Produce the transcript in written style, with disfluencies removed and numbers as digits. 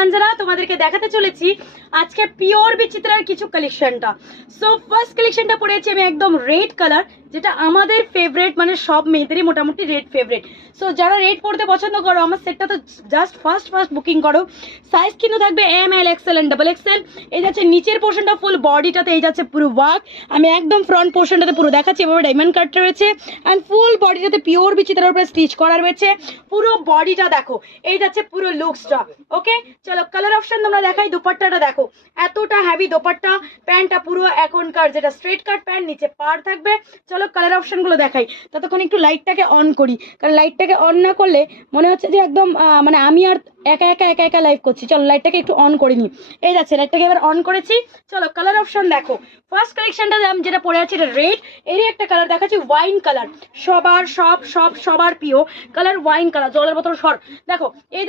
আঞ্জনা, তোমাদেরকে দেখাতে চলেছি আজকে পিওর বিচিত্রার কিছু কালেকশনটা। সো ফার্স্ট কালেকশনটা পরেছি আমি একদম রেড কালার, যেটা আমাদের ফেভারিট, মানে সব মেয়েদেরই মোটামুটি রেড ফেভারিট। সো যারা রেড পড়তে পছন্দ করো আমার সেটটা তো জাস্ট ফার্স্ট বুকিং করো। সাইজ কিন্তু থাকবে M L XL and double XL. এই যাচ্ছে নিচের পোর্শনটা, ফুল বডিটাতে এই যাচ্ছে পুরো ওয়ার্ক। আমি একদম ফ্রন্ট পোর্শনটাতে পুরো দেখাচ্ছি, এভাবে ডায়মন্ড কাট রয়েছে অ্যান্ড ফুল বডিটাতে পিওর বিচিত্রার উপরে স্টিচ করা রয়েছে। পুরো বডিটা দেখো, এই যাচ্ছে পুরো লুকসটা। ওকে, চলো কালার অপশন তোমরা দেখাই। দুপাট্টাটা দেখো, এতটা হ্যাভি দোপাট্টা। প্যান্টটা পুরো এখনকার যেটা স্ট্রেট কাট প্যান্ট, নিচে পার থাকবে। চলো কালার অপশন গুলো দেখাই, ততক্ষণ একটু লাইটটাকে অন করি, কারণ লাইটটাকে অন না করলে মনে হচ্ছে যে একদম মানে আমি আর একা একা লাইভ করছি। চলো লাইটটাকে একটু অন করে নিই। এই যাচ্ছে, লাইটটাকে এবার অন করেছি। চলো কালার অপশন দেখো। ফার্স্ট কালেকশনটা আমি যেটা পরে আছি এটা রেড, এরই একটা কালার দেখাচ্ছি ওয়াইন কালার। সবার প্রিয় কালার ওয়াইন কালার। জলের বোতল সর দেখো, এই